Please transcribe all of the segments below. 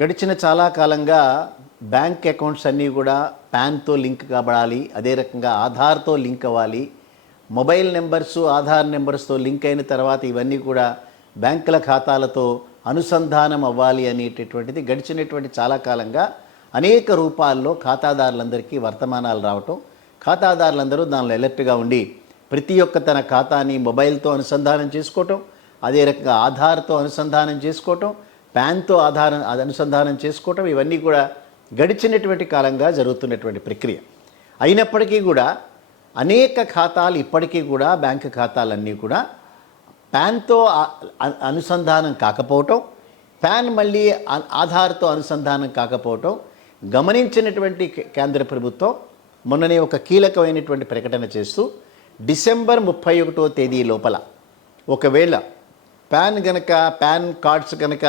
గడిచిన చాలా కాలంగా బ్యాంక్ అకౌంట్స్ అన్నీ కూడా పాన్తో లింక్ కాబడాలి, అదే రకంగా ఆధార్తో లింక్ అవ్వాలి. మొబైల్ నెంబర్సు ఆధార్ నెంబర్స్తో లింక్ అయిన తర్వాత ఇవన్నీ కూడా బ్యాంకుల ఖాతాలతో అనుసంధానం అవ్వాలి అనేటటువంటిది గడిచినటువంటి చాలా కాలంగా అనేక రూపాల్లో ఖాతాదారులందరికీ వర్తమానాలు రావటం, ఖాతాదారులందరూ దానిలో అలర్ట్గా ఉండి ప్రతి ఒక్క తన ఖాతాని మొబైల్తో అనుసంధానం చేసుకోవటం, అదే రకంగా ఆధార్తో అనుసంధానం చేసుకోవటం, పాన్తో అనుసంధానం చేసుకోవటం, ఇవన్నీ కూడా గడిచినటువంటి కాలంగా జరుగుతున్నటువంటి ప్రక్రియ. అయినప్పటికీ కూడా అనేక ఖాతాలు ఇప్పటికీ కూడా బ్యాంకు ఖాతాలన్నీ కూడా పాన్తో అనుసంధానం కాకపోవటం, పాన్ మళ్ళీ ఆధార్తో అనుసంధానం కాకపోవటం గమనించినటువంటి కేంద్ర ప్రభుత్వం మొన్ననే ఒక కీలకమైనటువంటి ప్రకటన చేస్తూ డిసెంబర్ 31వ తేదీ లోపల ఒకవేళ పాన్ కార్డ్స్ కనుక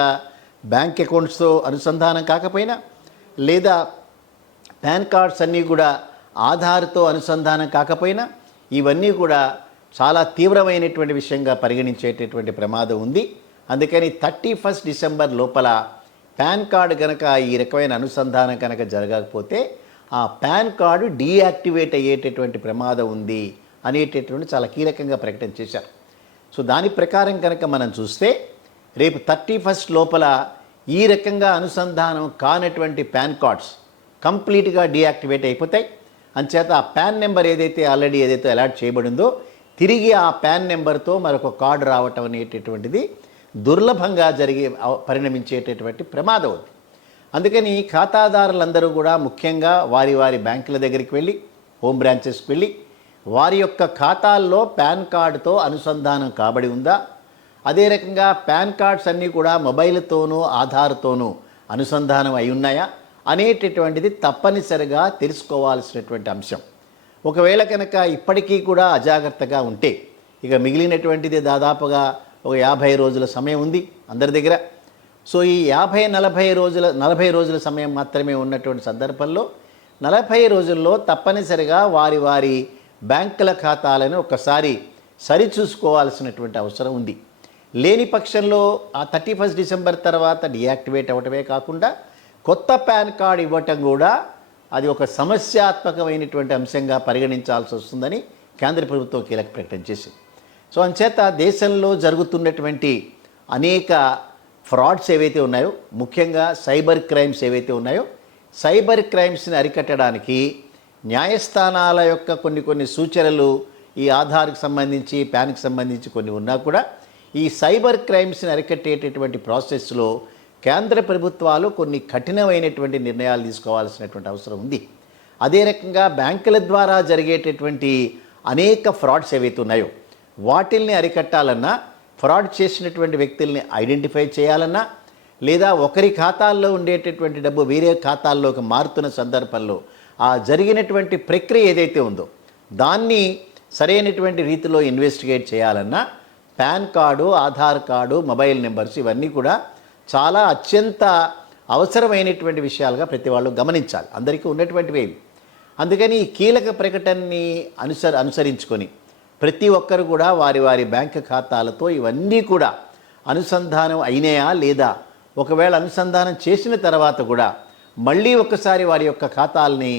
బ్యాంక్ అకౌంట్స్తో అనుసంధానం కాకపోయినా, లేదా పాన్ కార్డ్స్ అన్నీ కూడా ఆధార్తో అనుసంధానం కాకపోయినా, ఇవన్నీ కూడా చాలా తీవ్రమైనటువంటి విషయంగా పరిగణించేటటువంటి ప్రమాదం ఉంది. అందుకని 31 డిసెంబర్ లోపల పాన్ కార్డు కనుక ఈ రకమైన అనుసంధానం కనుక జరగకపోతే ఆ పాన్ కార్డు డీయాక్టివేట్ అయ్యేటటువంటి ప్రమాదం ఉంది అనేటటువంటి చాలా కీలకంగా ప్రకటన చేశారు. సో దాని ప్రకారం కనుక మనం చూస్తే రేపు 31 లోపల ఈ రకంగా అనుసంధానం కానటువంటి పాన్ కార్డ్స్ కంప్లీట్గా డీయాక్టివేట్ అయిపోతాయి. అంచేత ఆ పాన్ నెంబర్ ఏదైతే ఆల్రెడీ అలాట్ చేయబడిందో తిరిగి ఆ పాన్ నెంబర్తో మరొక కార్డు రావటం అనేటటువంటిది దుర్లభంగా పరిణమించేటటువంటి ప్రమాదం ఉంది. అందుకని ఖాతాదారులందరూ కూడా ముఖ్యంగా వారి వారి బ్యాంకుల దగ్గరికి వెళ్ళి, హోమ్ బ్రాంచెస్కి వెళ్ళి వారి యొక్క ఖాతాల్లో పాన్ కార్డుతో అనుసంధానం కాబడి ఉందా, అదే రకంగా పాన్ కార్డ్స్ అన్నీ కూడా మొబైల్తోనూ ఆధార్తోనూ అనుసంధానం అయి ఉన్నాయా అనేటటువంటిది తప్పనిసరిగా తెలుసుకోవాల్సినటువంటి అంశం. ఒకవేళ కనుక ఇప్పటికీ కూడా అజాగ్రత్తగా ఉంటే ఇక మిగిలినటువంటిది దాదాపుగా ఒక 50 రోజుల సమయం ఉంది అందరి దగ్గర. సో ఈ 40 రోజుల సమయం మాత్రమే ఉన్నటువంటి సందర్భంలో 40 రోజుల్లో తప్పనిసరిగా వారి వారి బ్యాంకుల ఖాతాలను ఒకసారి సరిచూసుకోవాల్సినటువంటి అవసరం ఉంది. లేని పక్షంలో ఆ 31 డిసెంబర్ తర్వాత డీయాక్టివేట్ అవ్వటమే కాకుండా కొత్త పాన్ కార్డు ఇవ్వటం కూడా అది ఒక సమస్యాత్మకమైనటువంటి అంశంగా పరిగణించాల్సి వస్తుందని కేంద్ర ప్రభుత్వం కీలక ప్రకటన చేసింది. సో అంచేత దేశంలో జరుగుతున్నటువంటి అనేక ఫ్రాడ్స్ ఏవైతే ఉన్నాయో, ముఖ్యంగా సైబర్ క్రైమ్స్ ఏవైతే ఉన్నాయో, సైబర్ క్రైమ్స్ని అరికట్టడానికి న్యాయస్థానాల యొక్క కొన్ని సూచనలు ఈ ఆధార్కి సంబంధించి పాన్కి సంబంధించి కొన్ని ఉన్నా కూడా ఈ సైబర్ క్రైమ్స్ని అరికట్టేటటువంటి ప్రాసెస్లో కేంద్ర ప్రభుత్వాలు కొన్ని కఠినమైనటువంటి నిర్ణయాలు తీసుకోవాల్సినటువంటి అవసరం ఉంది. అదే రకంగా బ్యాంకుల ద్వారా జరిగేటటువంటి అనేక ఫ్రాడ్స్ ఏవైతే ఉన్నాయో వాటిల్ని అరికట్టాలన్నా, ఫ్రాడ్ చేసినటువంటి వ్యక్తుల్ని ఐడెంటిఫై చేయాలన్నా, లేదా ఒకరి ఖాతాల్లో ఉండేటటువంటి డబ్బు వేరే ఖాతాల్లోకి మారుతున్న సందర్భంలో ఆ జరిగినటువంటి ప్రక్రియ ఏదైతే ఉందో దాన్ని సరైనటువంటి రీతిలో ఇన్వెస్టిగేట్ చేయాలన్నా pan card, Aadhaar card, mobile numbers ఇవన్నీ కూడా చాలా అత్యంత అవసరమైనటువంటి విషయాలుగా ప్రతి వాళ్ళు గమనించాలి, అందరికీ ఉన్నటువంటివి. అందుకని ఈ కీలక ప్రకటనని అనుసరించుకొని ప్రతి ఒక్కరు కూడా వారి వారి బ్యాంకు ఖాతాలతో ఇవన్నీ కూడా అనుసంధానం అయినాయా లేదా, ఒకవేళ అనుసంధానం చేసిన తర్వాత కూడా మళ్ళీ ఒకసారి వారి యొక్క ఖాతాలని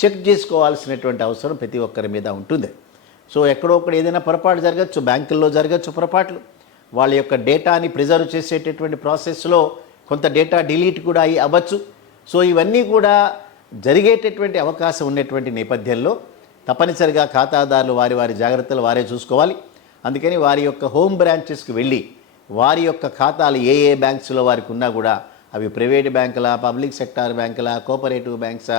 చెక్ చేసుకోవాల్సినటువంటి అవసరం ప్రతి ఒక్కరి మీద ఉంటుంది. సో ఎక్కడో ఒకటి ఏదైనా పొరపాటు జరగచ్చు, బ్యాంకుల్లో జరగచ్చు పొరపాట్లు, వాళ్ళ యొక్క డేటాని ప్రిజర్వ్ చేసేటటువంటి ప్రాసెస్లో కొంత డేటా డిలీట్ కూడా అవ్వచ్చు. సో ఇవన్నీ కూడా జరిగేటటువంటి అవకాశం ఉన్నటువంటి నేపథ్యంలో తప్పనిసరిగా ఖాతాదారులు వారి వారి జాగ్రత్తలు వారే చూసుకోవాలి. అందుకని వారి యొక్క హోమ్ బ్రాంచెస్కి వెళ్ళి వారి యొక్క ఖాతాలు ఏ బ్యాంక్స్లో వారికి ఉన్నా కూడా అవి ప్రైవేట్ బ్యాంకులా, పబ్లిక్ సెక్టార్ బ్యాంకులా, కోఆపరేటివ్ బ్యాంక్సా,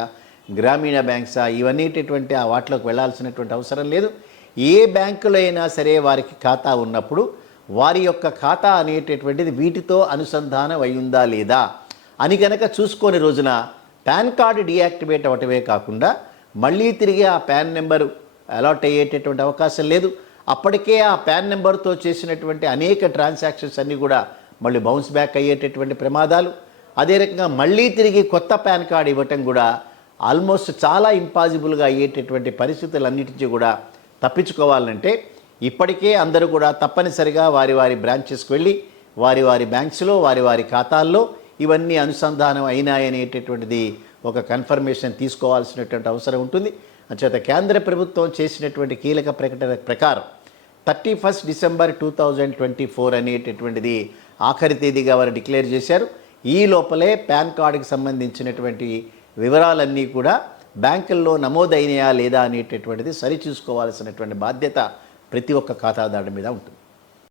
గ్రామీణ బ్యాంక్సా, ఇవన్నీటటువంటి ఆ వాటిలోకి వెళ్ళాల్సినటువంటి అవసరం లేదు. ఏ బ్యాంకులో అయినా సరే వారికి ఖాతా ఉన్నప్పుడు వారి యొక్క ఖాతా అనేటటువంటిది వీటితో అనుసంధానం అయ్యిందా లేదా అని కనుక చూసుకొని రోజున పాన్ కార్డు డీయాక్టివేట్ అవ్వటమే కాకుండా మళ్ళీ తిరిగి ఆ పాన్ నెంబరు అలాట్ అయ్యేటటువంటి అవకాశం లేదు. అప్పటికే ఆ పాన్ నెంబర్తో చేసినటువంటి అనేక ట్రాన్సాక్షన్స్ అన్నీ కూడా మళ్ళీ బౌన్స్ బ్యాక్ అయ్యేటటువంటి ప్రమాదాలు, అదే రకంగా మళ్ళీ తిరిగి కొత్త పాన్ కార్డు ఇవ్వటం కూడా ఆల్మోస్ట్ చాలా ఇంపాసిబుల్గా అయ్యేటటువంటి పరిస్థితులన్నిటించి కూడా తప్పించుకోవాలంటే ఇప్పటికే అందరూ కూడా తప్పనిసరిగా వారి వారి బ్రాంచెస్కి వెళ్ళి వారి వారి బ్యాంక్స్లో వారి వారి ఖాతాల్లో ఇవన్నీ అనుసంధానం అయినాయనేటటువంటిది ఒక కన్ఫర్మేషన్ తీసుకోవాల్సినటువంటి అవసరం ఉంటుంది. అంచేత కేంద్ర ప్రభుత్వం చేసినటువంటి కీలక ప్రకటన ప్రకారం 31 డిసెంబర్ 2024 అనేటటువంటిది ఆఖరి తేదీగా వారు డిక్లేర్ చేశారు. ఈ లోపలే పాన్ కార్డుకి సంబంధించినటువంటి వివరాలన్నీ కూడా బ్యాంకుల్లో నమోదైనయా లేదా అనేటటువంటిది సరిచూసుకోవాల్సినటువంటి బాధ్యత ప్రతి ఒక్క ఖాతాదారుడి మీద ఉంటుంది.